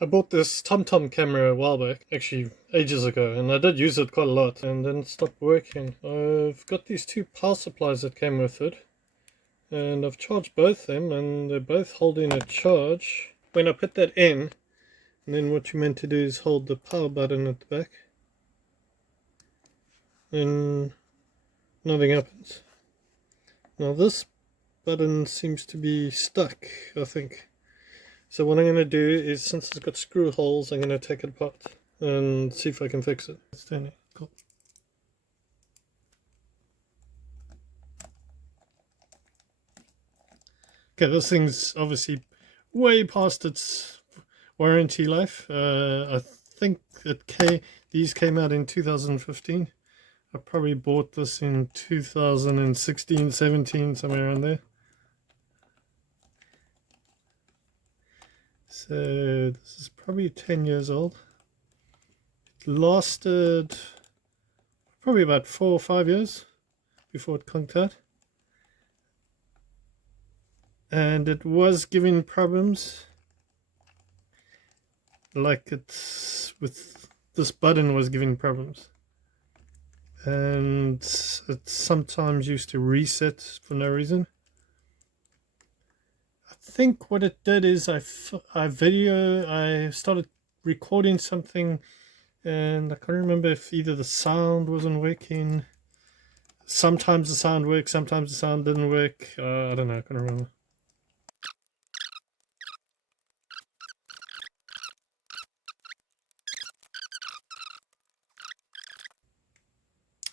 I bought this TomTom camera a while back, actually ages ago, and I did use it quite a lot, and then it stopped working. I've got these two power supplies that came with it, and I've charged both them, and they're both holding a charge. When I put that in, and then what you're meant to do is hold the power button at the back, and nothing happens. Now this button seems to be stuck, I think. So what I'm going to do is, since it's got screw holes, I'm going to take it apart and see if I can fix it. Standing. Cool. Okay, this thing's obviously way past its warranty life. I think these came out in 2015. I probably bought this in 2016, 17, somewhere around there. So this is probably 10 years old. It lasted probably about 4 or 5 years before it conked out. And it was giving problems. Like it's with this button was giving problems. And it sometimes used to reset for no reason. I think what it did is I started recording something, and I can't remember if either the sound wasn't working. Sometimes the sound worked, sometimes the sound didn't work. I don't know, I can't remember.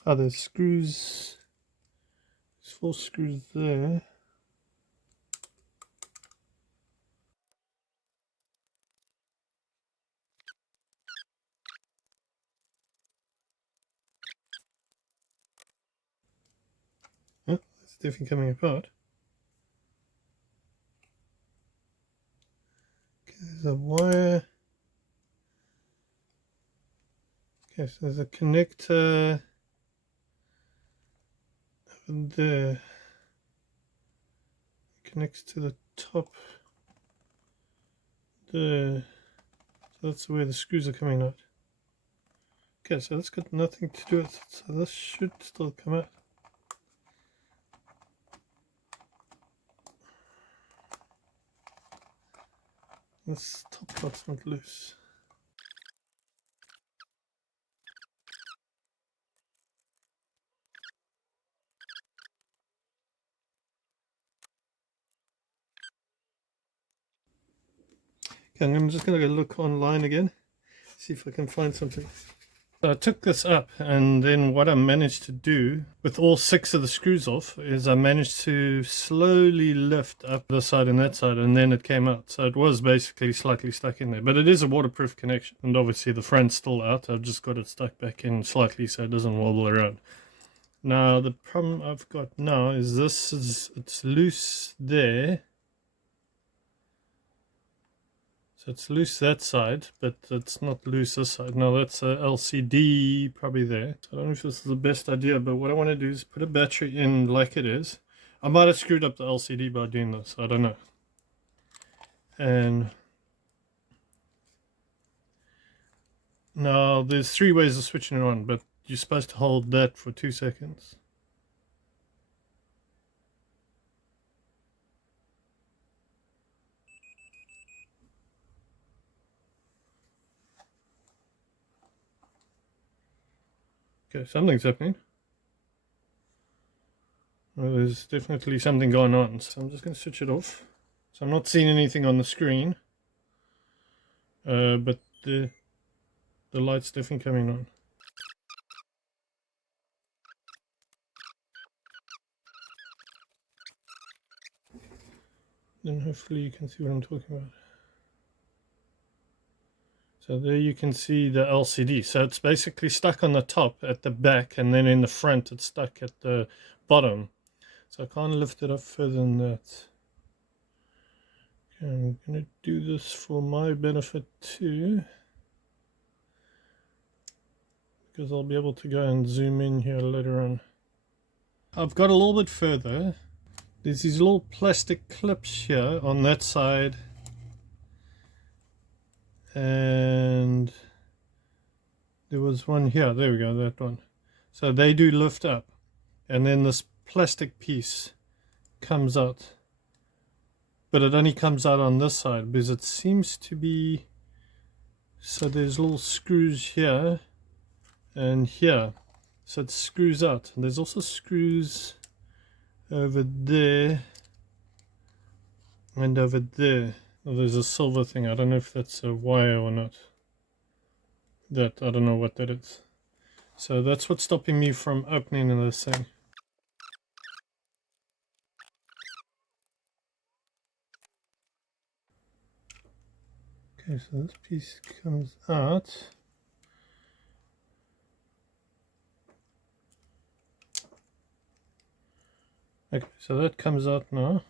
There's screws. There's 4 screws there. Oh, it's definitely coming apart. Okay, there's a wire. Okay, so there's a connector over there. It connects to the top there. So that's where the screws are coming out. Okay, so that's got nothing to do with it. So this should still come out. This top part's not loose. Okay, I'm just going to go look online again, see if I can find something. So I took this up, and then what I managed to do with all 6 of the screws off is I managed to slowly lift up this side and that side, and then it came out. So it was basically slightly stuck in there, but it is a waterproof connection, and obviously the front's still out. I've just got it stuck back in slightly so it doesn't wobble around. Now the problem I've got now is it's loose there. So it's loose that side, but it's not loose this side. Now that's a LCD probably there. So I don't know if this is the best idea, but what I want to do is put a battery in like it is. I might have screwed up the LCD by doing this, I don't know. And now there's 3 ways of switching it on, but you're supposed to hold that for 2 seconds. Okay, something's happening. Well, there's definitely something going on, so I'm just going to switch it off. So I'm not seeing anything on the screen, but the light's definitely coming on. Then hopefully you can see what I'm talking about. So there you can see the LCD. So it's basically stuck on the top at the back, and then in the front it's stuck at the bottom. So I can't lift it up further than that. Okay, I'm going to do this for my benefit too, because I'll be able to go and zoom in here later on. I've got a little bit further. There's these little plastic clips here on that side and there was one here. There we go, that one. So they do lift up, and then this plastic piece comes out, but it only comes out on this side because it seems to be, so there's little screws here and here, so it screws out. And there's also screws over there and over there. Oh, there's a silver thing. I don't know if that's a wire or not. That, I don't know what that is. So that's what's stopping me from opening this thing. Okay, so this piece comes out. Okay, so that comes out now.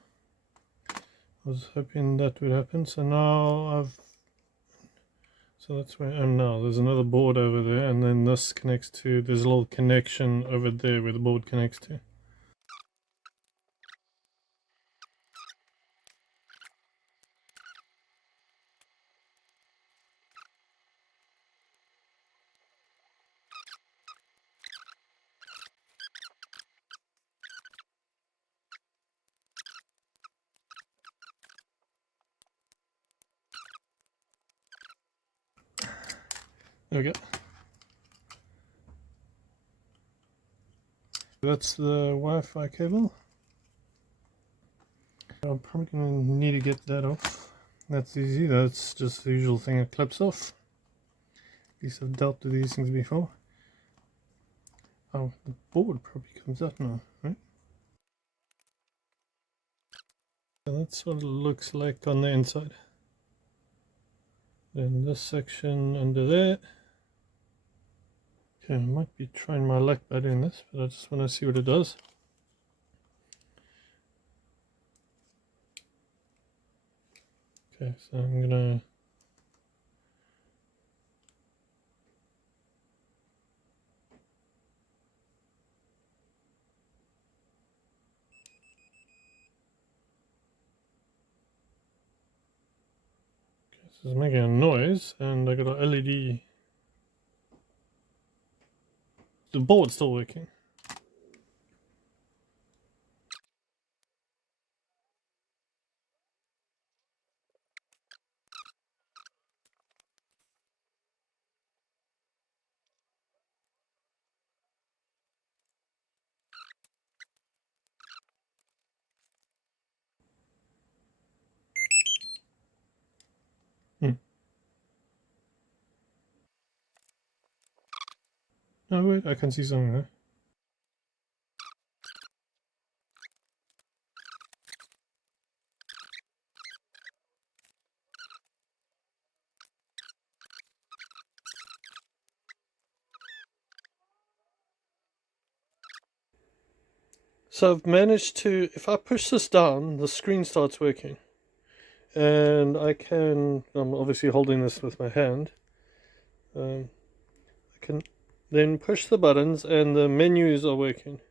I was hoping that would happen. So now so that's where I am now. There's another board over there, and then this connects to, there's a little connection over there where the board connects to. There we go. That's the Wi-Fi cable. I'm probably going to need to get that off. That's easy. That's just the usual thing, it clips off. At least I've dealt with these things before. Oh, the board probably comes out now, right? So that's what it looks like on the inside. Then this section under there. Okay, I might be trying my luck by doing this, but I just want to see what it does. Okay, so I'm gonna this is making a noise, and I got a LED. The board's still working. Oh wait, I can see something there. So I've managed to, if I push this down, the screen starts working. And I'm obviously holding this with my hand. I can then push the buttons and the menus are working.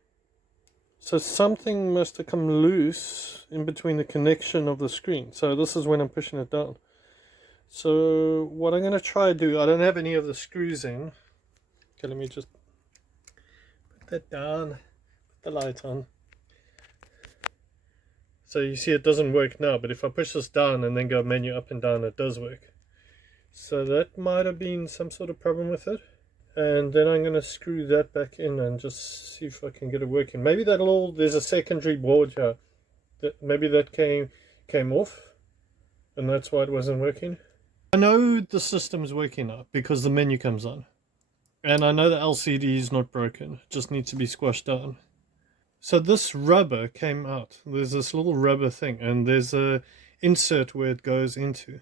So something must have come loose in between the connection of the screen. So this is when I'm pushing it down. So what I'm going to try to do, I don't have any of the screws in. Okay, let me just put that down, put the light on. So you see it doesn't work now, but if I push this down and then go menu up and down, it does work. So that might have been some sort of problem with it. And then I'm going to screw that back in and just see if I can get it working. Maybe there's a secondary board here. Maybe that came off, and that's why it wasn't working. I know the system is working now because the menu comes on. And I know the LCD is not broken. It just needs to be squashed down. So this rubber came out. There's this little rubber thing, and there's a insert where it goes into.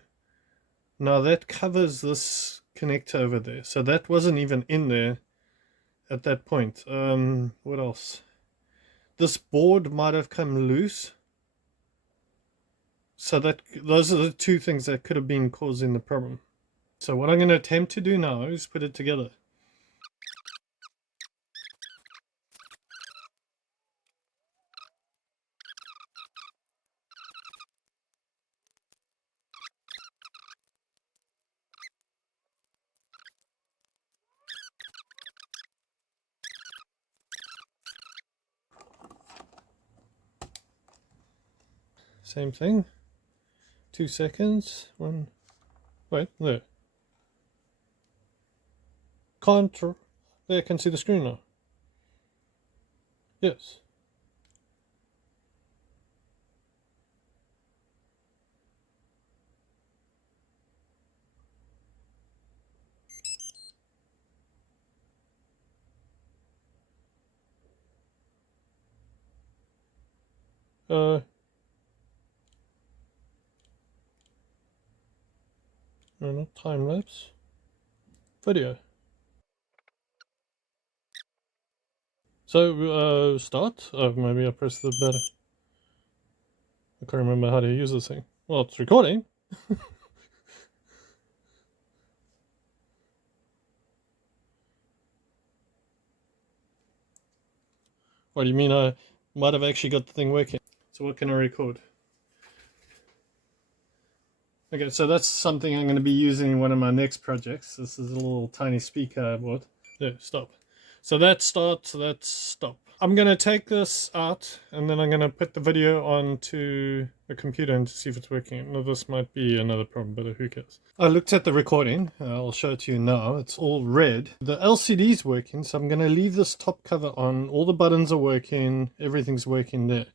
Now that covers this connector over there. So that wasn't even in there at that point. What else? This board might have come loose. So those are the two things that could have been causing the problem. So what I'm going to attempt to do now is put it together. Same thing. 2 seconds. One. Wait, there. Can't. There, I can see the screen now. Yes. No, not time lapse. Video. So, start. Oh, maybe I pressed the better. I can't remember how to use this thing. Well, it's recording. What do you mean I might have actually got the thing working? So what can I record? Okay, so that's something I'm going to be using in one of my next projects. This is a little tiny speaker I bought. There, stop. So that's start, so that's stop. I'm going to take this out and then I'm going to put the video onto the computer and see if it's working. Now this might be another problem, but who cares? I looked at the recording. I'll show it to you now. It's all red. The LCD is working, so I'm going to leave this top cover on. All the buttons are working. Everything's working there.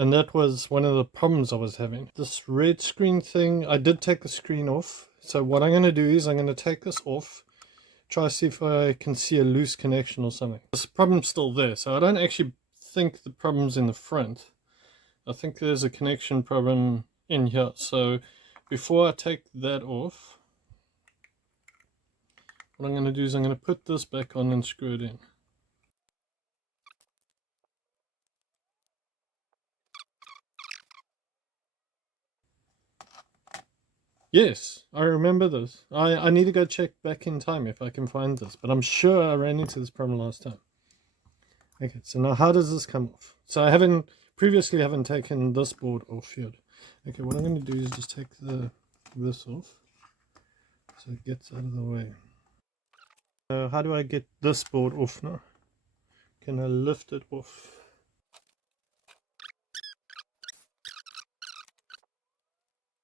And that was one of the problems I was having. This red screen thing, I did take the screen off. So what I'm going to do is I'm going to take this off, try to see if I can see a loose connection or something. This problem's still there, so I don't actually think the problem's in the front. I think there's a connection problem in here. So before I take that off, what I'm going to do is I'm going to put this back on and screw it in. Yes, I remember this. I need to go check back in time if I can find this, but I'm sure I ran into this problem last time. Okay, so now how does this come off? So I previously haven't taken this board off yet. Okay, what I'm going to do is just take this off so it gets out of the way. How do I get this board off now? Can I lift it off?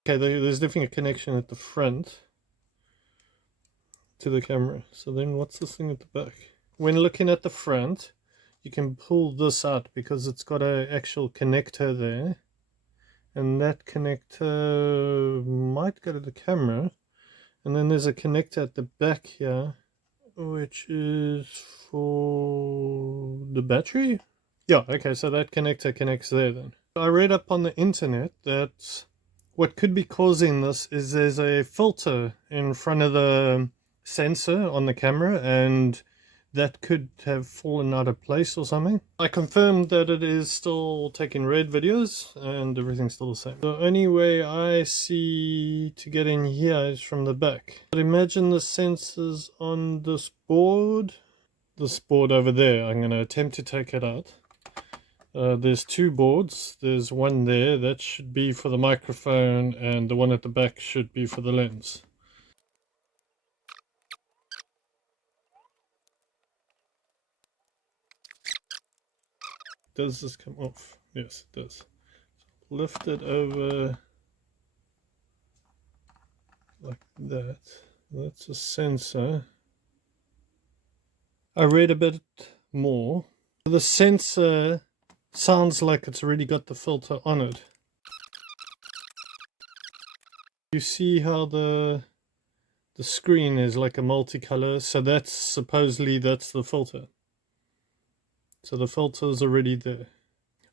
Okay, there's definitely a connection at the front to the camera. So then what's this thing at the back? When looking at the front, you can pull this out because it's got an actual connector there. And that connector might go to the camera. And then there's a connector at the back here, which is for the battery. Yeah, okay, so that connector connects there then. I read up on the internet that what could be causing this is there's a filter in front of the sensor on the camera and that could have fallen out of place or something. I confirmed that it is still taking red videos and everything's still the same. The only way I see to get in here is from the back. But imagine the sensors on this board over there. I'm going to attempt to take it out. There's two boards. There's one there that should be for the microphone and the one at the back should be for the lens. Does this come off? Yes, it does. Lift it over like that. That's a sensor. I read a bit more. The sensor sounds like it's already got the filter on it. You see how the screen is like a multicolor, so that's supposedly that's the filter. So the filter is already there.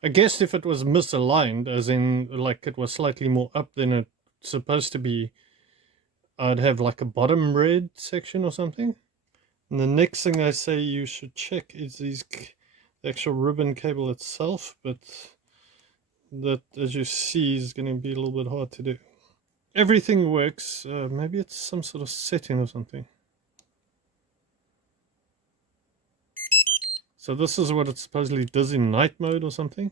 I guess if it was misaligned, as in like it was slightly more up than it's supposed to be, I'd have like a bottom red section or something. And the next thing I say you should check is the actual ribbon cable itself, but that, as you see, is going to be a little bit hard to do. Everything works. Maybe it's some sort of setting or something. So this is what it supposedly does in night mode or something.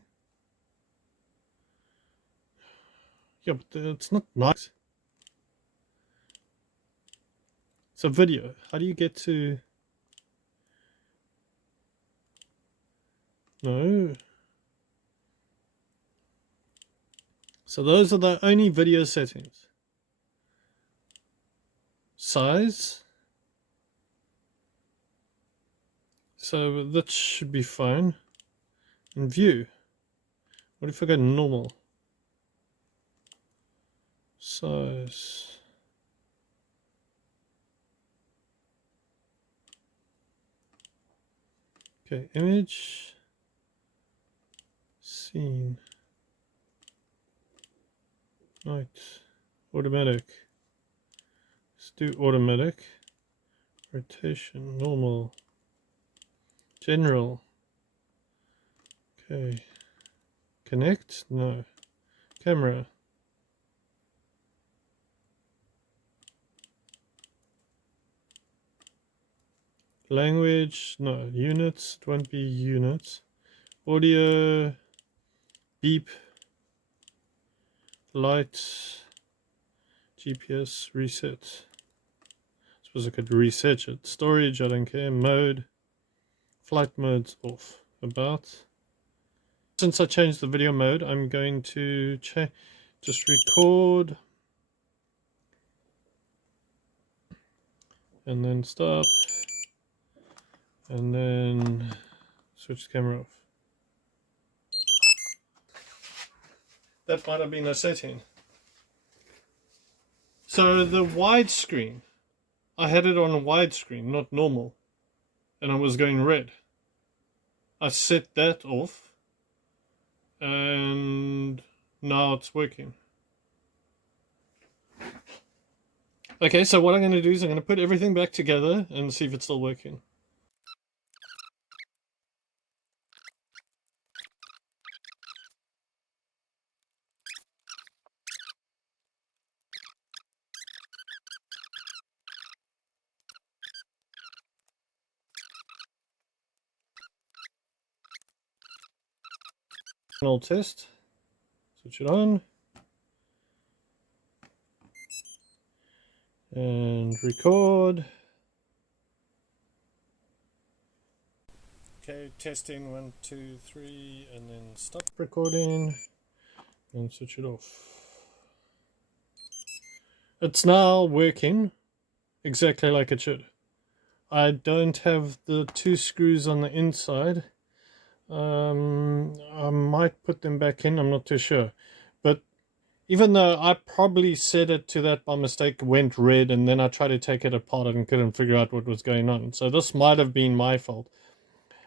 Yeah, but it's not night. It's a video. How do you get to... No. So those are the only video settings. Size. So that should be fine. And view. What if I go normal? Size. Okay, image. Scene. Right. Automatic. Let's do automatic. Rotation, normal. General. Okay. Connect? No. Camera. Language? No. Units? It won't be units. Audio. Beep. Light. GPS. Reset. Suppose I could reset it. Storage, I don't care. Mode. Flight mode's off. About. Since I changed the video mode, I'm going to just record. And then stop. And then switch the camera off. That might have been a setting. So the widescreen, I had it on a widescreen, not normal. And I was going red. I set that off. And now it's working. Okay, so what I'm going to do is I'm going to put everything back together and see if it's still working. I'll test. Switch it on. And record. Okay, testing 1, 2, 3, and then stop recording and switch it off. It's now working exactly like it should. I don't have the 2 screws on the inside. I might put them back in, I'm not too sure. But even though I probably set it to that by mistake, went red, and then I tried to take it apart and couldn't figure out what was going on. So this might have been my fault.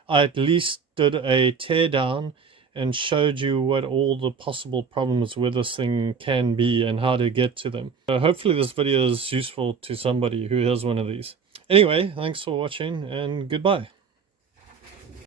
I at least did a tear down and showed you what all the possible problems with this thing can be and how to get to them. Hopefully this video is useful to somebody who has one of these. Anyway, thanks for watching and goodbye.